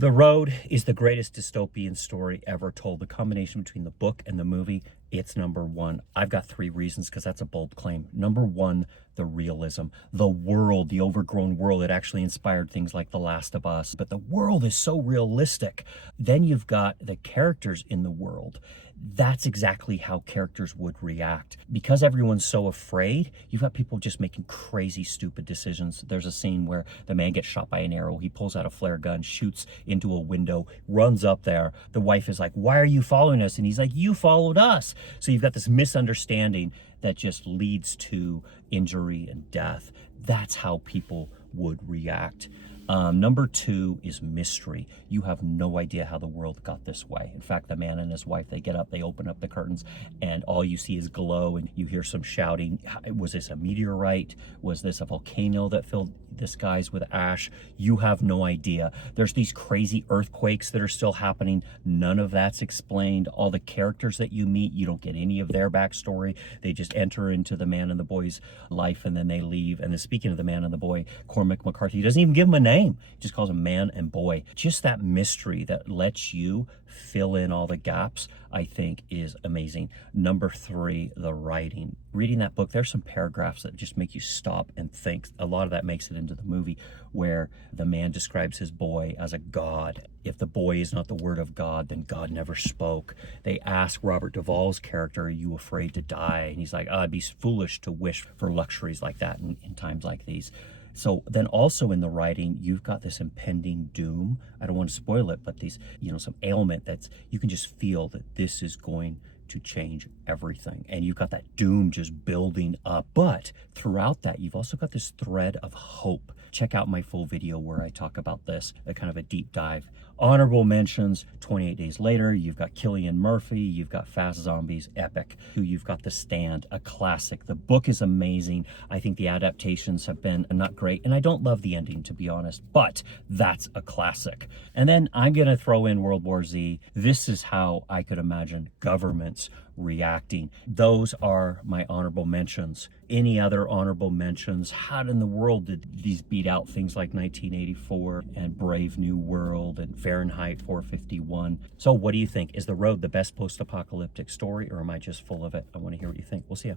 The Road is the greatest dystopian story ever told. The combination between the book and the movie, it's number one. I've got three reasons because that's a bold claim. Number one, the realism. The world, the overgrown world, it actually inspired things like The Last of Us. But the world is so realistic. Then you've got the characters in the world. That's exactly how characters would react. Because everyone's so afraid, you've got people just making crazy, stupid decisions. There's a scene where the man gets shot by an arrow. He pulls out a flare gun, shoots into a window, runs up there. The wife is like, "Why are you following us?" And he's like, "You followed us." So you've got this misunderstanding that just leads to injury and death. That's how people would react. Number two is mystery. You have no idea how the world got this way. In fact, the man and his wife, they get up, they open up the curtains, and all you see is glow, and you hear some shouting. Was this a meteorite? Was this a volcano that filled the skies with ash? You have no idea. There's these crazy earthquakes that are still happening. None of that's explained. All the characters that you meet, you don't get any of their backstory. They just enter into the man and the boy's life, and then they leave. And then speaking of the man and the boy, Cormac McCarthy, he doesn't even give him a name. He just calls them man and boy. Just that mystery that lets you fill in all the gaps, I think, is amazing. Number three, the writing. Reading that book, there's some paragraphs that just make you stop and think. A lot of that makes it into the movie, where the man describes his boy as a god. If the boy is not the word of God, then God never spoke. They ask Robert Duvall's character, "Are you afraid to die?" And he's like, "I'd be foolish to wish for luxuries like that in times like these." So then also in the writing, you've got this impending doom. I don't want to spoil it, but these, some ailment that's, you can just feel that this is going to change everything. And you've got that doom just building up. But throughout that, you've also got this thread of hope. Check out my full video where I talk about this, a kind of a deep dive. Honorable mentions, 28 Days Later, you've got Cillian Murphy, you've got Fast Zombies, epic. You've got The Stand, a classic. The book is amazing. I think the adaptations have been not great, and I don't love the ending, to be honest, but that's a classic. And then I'm gonna throw in World War Z. This is how I could imagine governments reacting. Those are my honorable mentions. Any other honorable mentions? How in the world did these beat out things like 1984 and Brave New World and Fahrenheit 451? So what do you think? Is The Road the best post-apocalyptic story, or am I just full of it? I want to hear what you think. We'll see you.